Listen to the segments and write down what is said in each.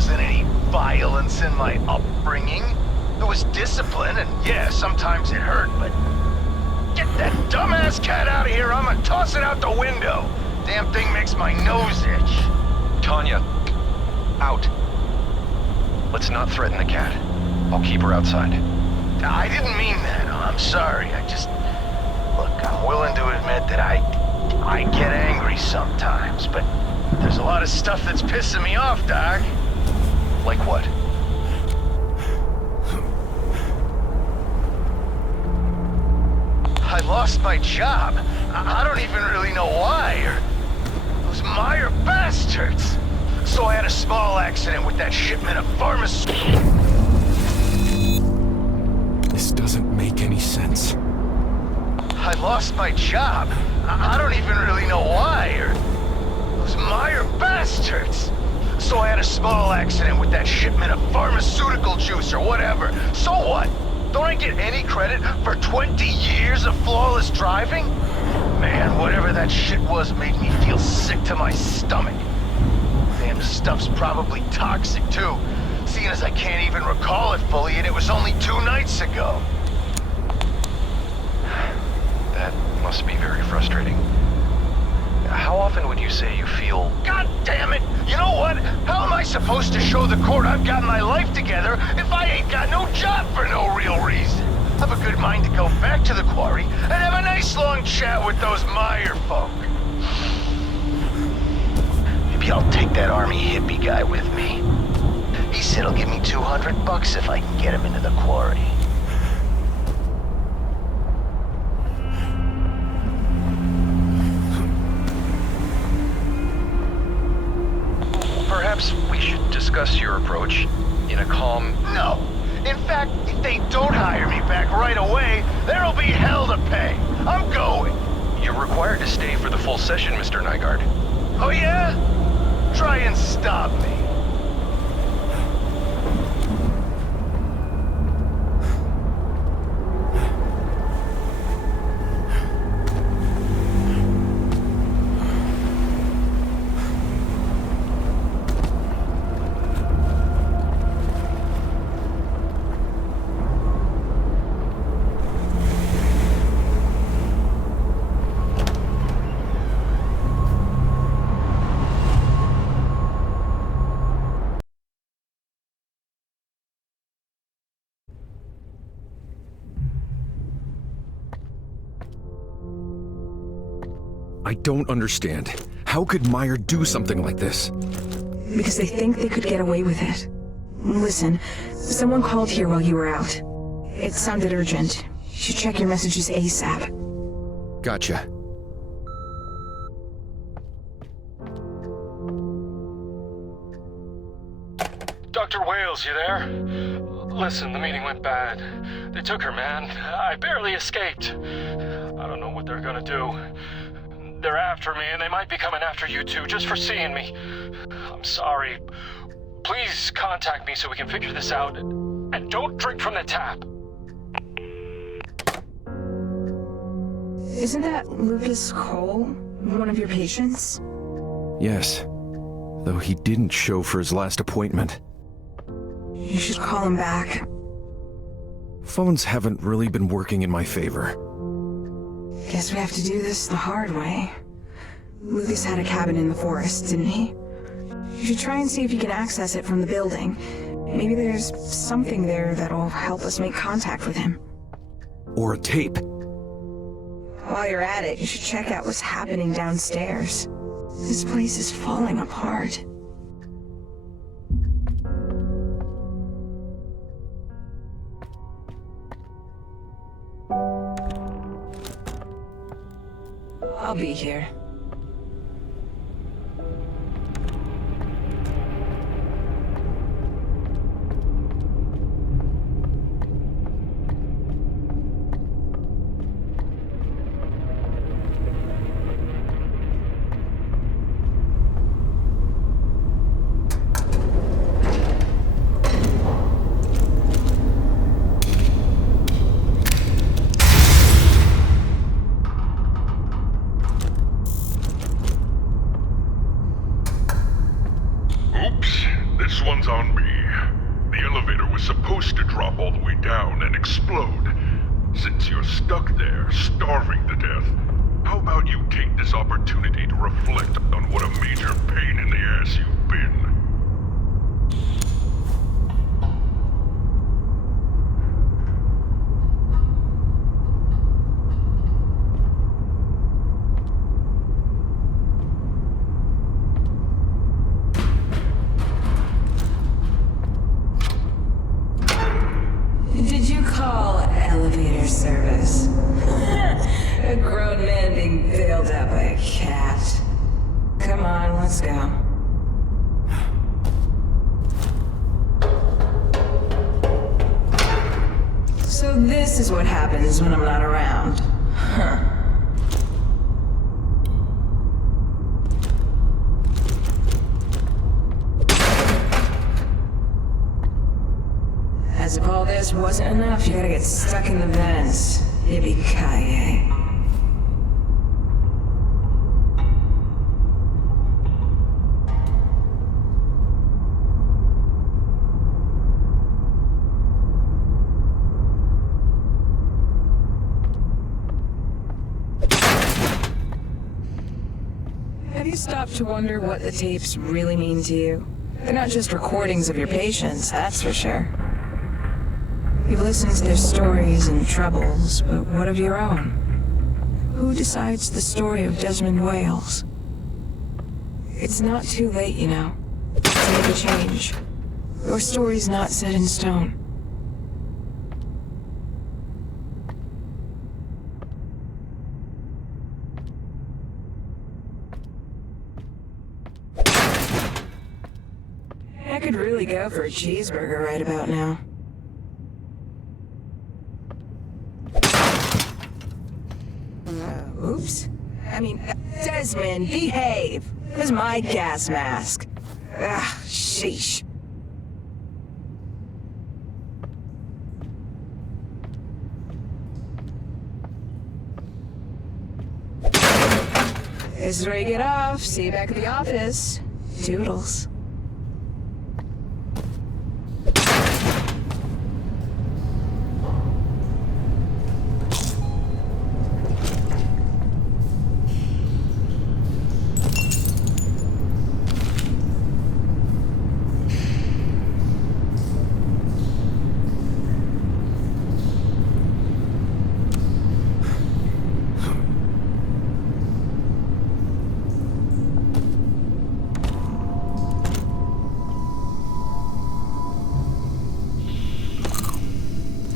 wasn't any violence in my upbringing. There was discipline, and yeah, sometimes it hurt, but... Get that dumbass cat out of here, I'm gonna toss it out the window. Damn thing makes my nose itch. Tanya, out. Let's not threaten the cat. I'll keep her outside. I didn't mean that. I'm sorry. Look, I'm willing to admit that I get angry sometimes, but there's a lot of stuff that's pissing me off, Doc. Like what? I lost my job. I don't even really know why, those Meyer bastards. So I had a small accident with that shipment of pharmaceuticals. This doesn't make any sense. I lost my job. I don't even really know why, those Meyer bastards. So I had a small accident with that shipment of pharmaceutical juice or whatever. So what? Don't I get any credit for 20 years of flawless driving? Man, whatever that shit was made me feel sick to my stomach. Damn stuff's probably toxic too, seeing as I can't even recall it fully and it was only 2 nights ago. That must be very frustrating. How often would you say you feel... God damn it! You know what? How am I supposed to show the court I've got my life together if I ain't got no job for no real reason? I've a good mind to go back to the quarry and have a nice long chat with those Meyer folk. Maybe I'll take that army hippie guy with me. He said he'll give me $200 if I can get him into the quarry. Perhaps we should discuss your approach in a calm... No. In fact, if they don't hire me back right away, there'll be hell to pay. I'm going. You're required to stay for the full session, Mr. Nygaard. Oh yeah? Try and stop me. I don't understand. How could Meyer do something like this? Because they think they could get away with it. Listen, someone called here while you were out. It sounded urgent. You should check your messages ASAP. Gotcha. Dr. Wales, you there? Listen, the meeting went bad. They took her, man. I barely escaped. I don't know what they're gonna do. They're after me, and they might be coming after you too, just for seeing me. I'm sorry. Please contact me so we can figure this out. And don't drink from the tap. Isn't that Lucas Cole, one of your patients? Yes. Though he didn't show for his last appointment. You should call him back. Phones haven't really been working in my favor. Guess we have to do this the hard way. Lucas had a cabin in the forest, didn't he? You should try and see if you can access it from the building. Maybe there's something there that'll help us make contact with him. Or a tape. While you're at it, you should check out what's happening downstairs. This place is falling apart. I'll be here. This one's on me. The elevator was supposed to drop all the way down and explode. Since you're stuck there, starving to death, how about you take this opportunity to reflect on what a major pain in the ass you've been? Did you call elevator service? A grown man being bailed out by a cat. Come on, let's go. So this is what happens when I'm not around. Huh. As if all this wasn't enough, you gotta get stuck in the vents. Yippee-ki-yay. Have you stopped to wonder what the tapes really mean to you? They're not just recordings of your patients, that's for sure. You've listened to their stories and troubles, but what of your own? Who decides the story of Desmond Wales? It's not too late, you know, to make a change. Your story's not set in stone. I could really go for a cheeseburger right about now. Oops. Desmond, behave! Where's my gas mask? Sheesh. This is where you get off. See you back at the office. Toodles.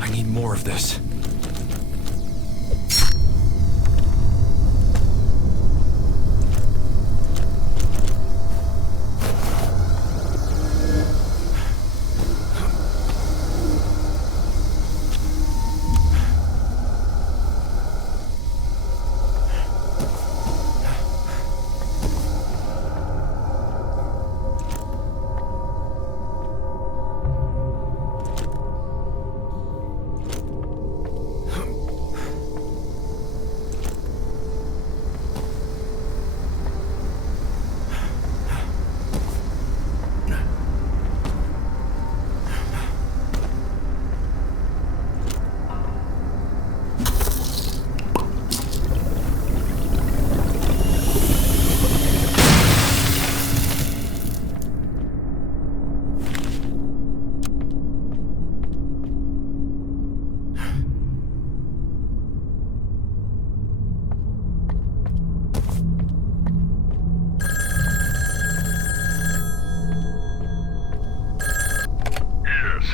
I need more of this.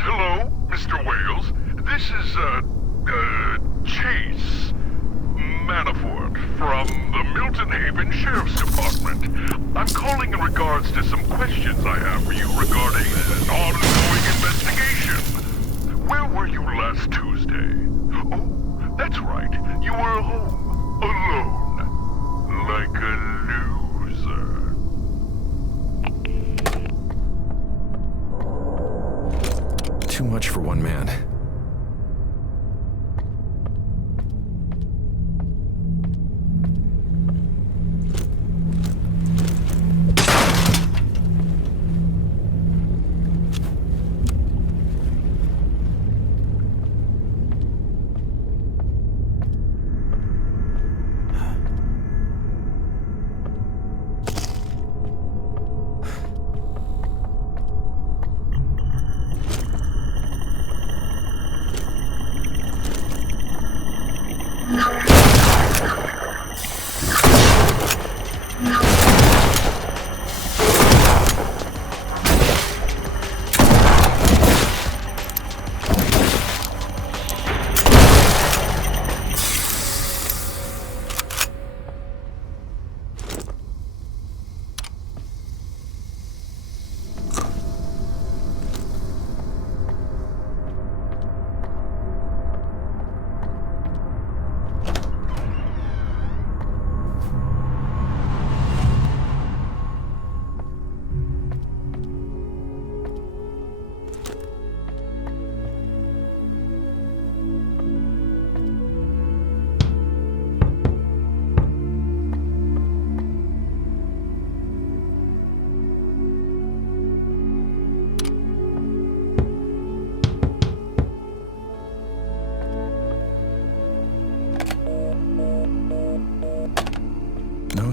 Hello, Mr. Wales. This is, Chase Manafort from the Milton Haven Sheriff's Department. I'm calling in regards to some questions I have for you regarding an ongoing investigation. Where were you last Tuesday? Oh, that's right. You were home, alone, like a loser. Too much for one man.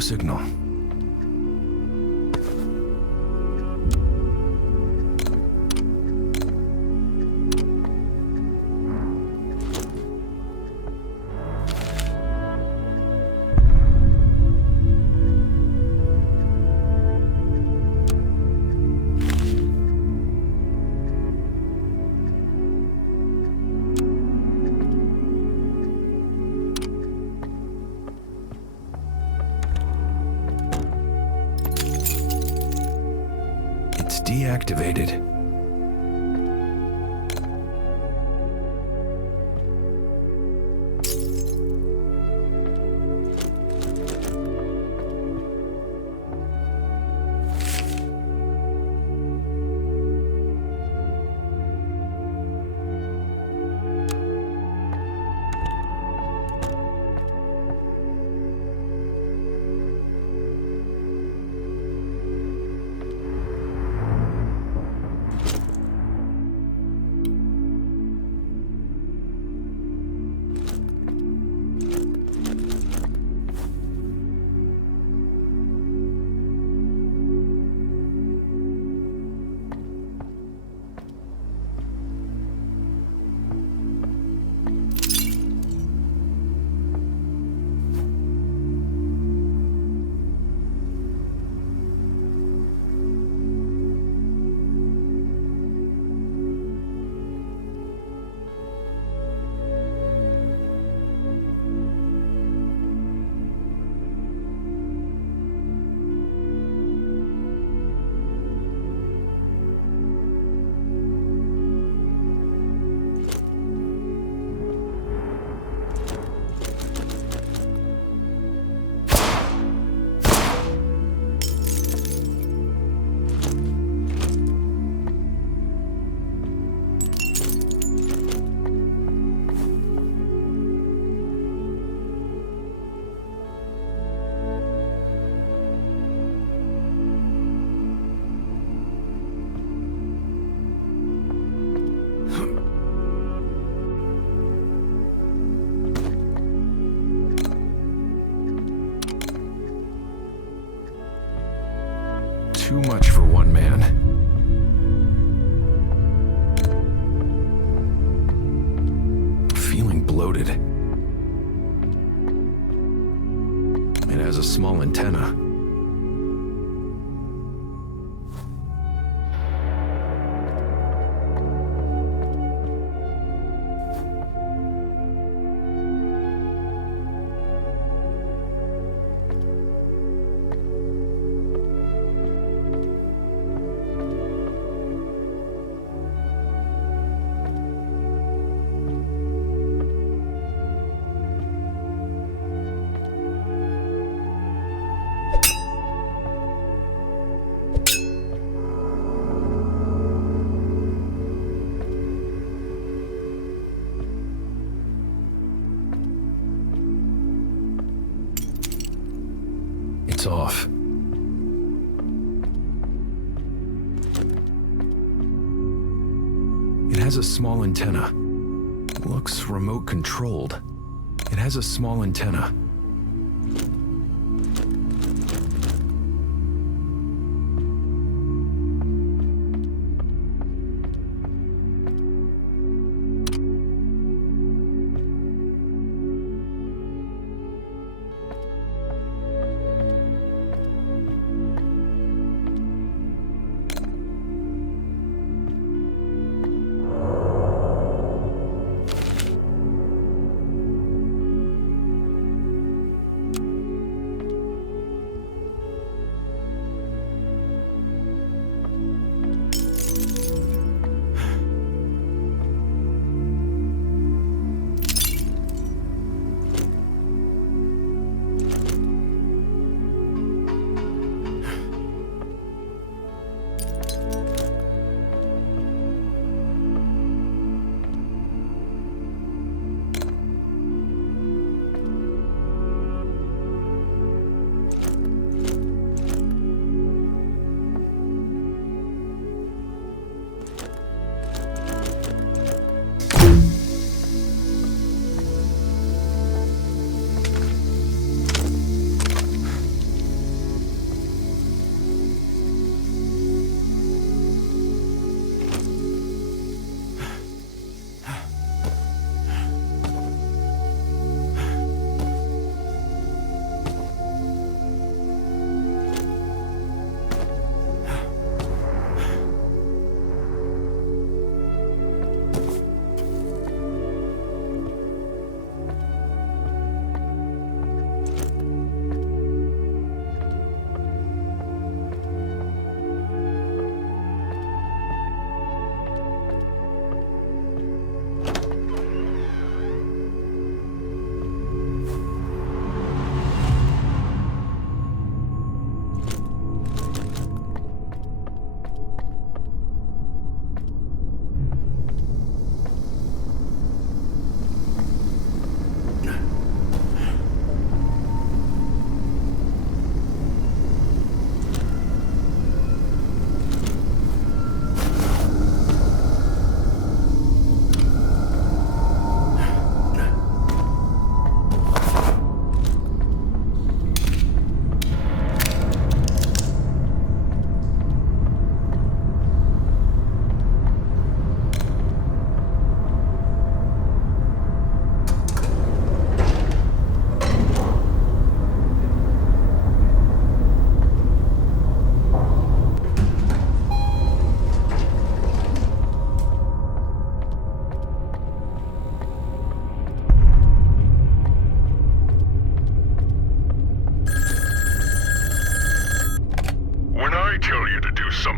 signal. It's deactivated. Too much for one man. Feeling bloated. It has a small antenna. It's off. It has a small antenna. Looks remote controlled. It has a small antenna.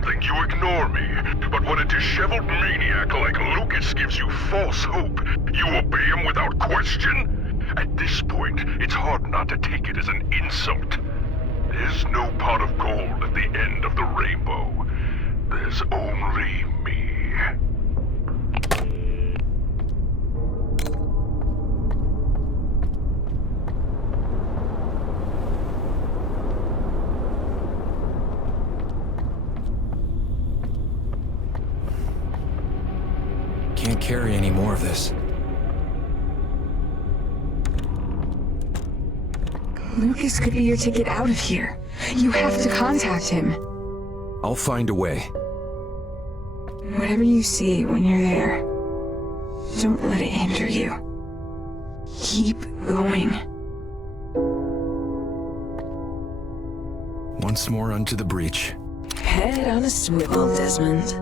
think you ignore me. But when a disheveled maniac like Lucas gives you false hope, you obey him without question? At this point, it's hard not to take it as an insult. There's no pot of gold at the end of the rainbow. There's only me. Can't carry any more of this. Lucas could be your ticket out of here. You have to contact him. I'll find a way. Whatever you see when you're there, don't let it hinder you. Keep going. Once more onto the breach. Head on a swivel, Desmond.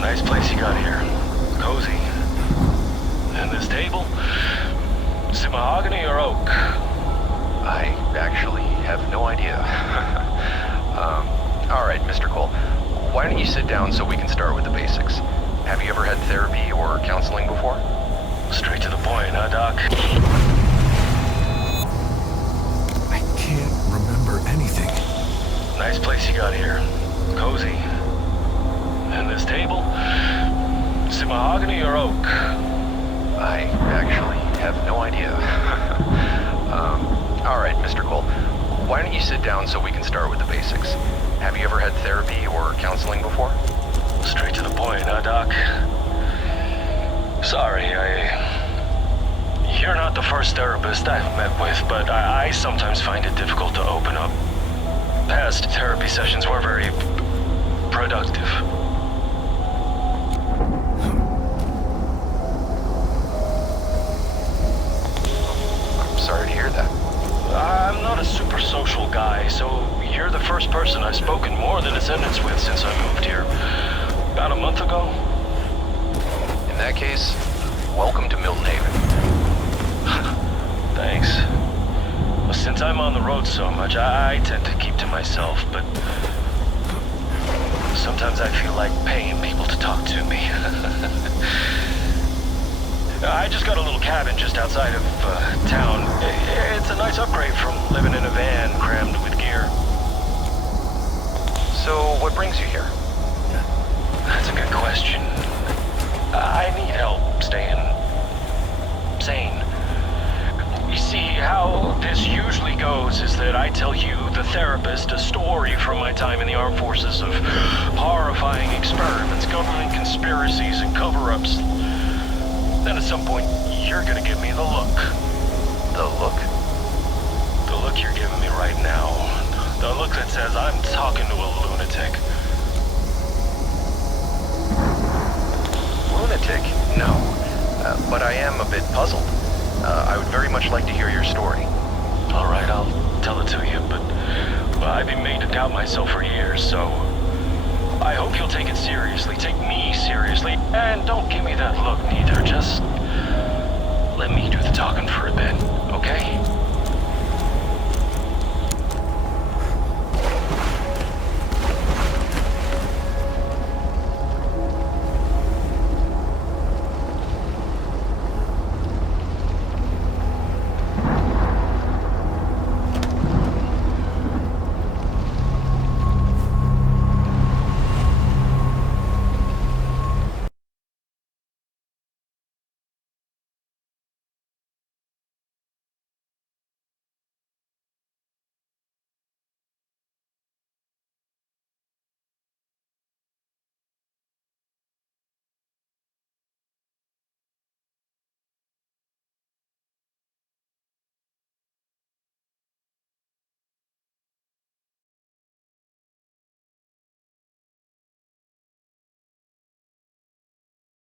Nice place you got here. Cozy. And this table? Is it mahogany or oak? I actually have no idea. Alright, Mr. Cole. Why don't you sit down so we can start with the basics? Have you ever had therapy or counseling before? Straight to the point, huh, Doc? I can't remember anything. Nice place you got here. Cozy. And this table? Is it mahogany or oak? I actually have no idea. Alright, Mr. Cole. Why don't you sit down so we can start with the basics? Have you ever had therapy or counseling before? Straight to the point, huh, Doc? Sorry, You're not the first therapist I've met with, but I sometimes find it difficult to open up. Past therapy sessions were very productive. Sorry to hear that. I'm not a super social guy, so you're the first person I've spoken more than a sentence with since I moved here. About a month ago? In that case, welcome to Milton Haven. Thanks. Well, since I'm on the road so much, I tend to keep to myself, but sometimes I feel like paying people to talk to me. I just got a little cabin just outside of town. It's a nice upgrade from living in a van crammed with gear. So, what brings you here? That's a good question. I need help staying sane. You see, how this usually goes is that I tell you, the therapist, a story from my time in the armed forces of horrifying experiments, government conspiracies, and cover-ups. Then at some point, you're gonna give me the look. The look? The look you're giving me right now. The look that says I'm talking to a lunatic. Lunatic? No. But I am a bit puzzled. I would very much like to hear your story. All right, I'll tell it to you, but I've been made to doubt myself for years, so I hope you'll take it seriously. Take me seriously, and don't give me that look neither. Just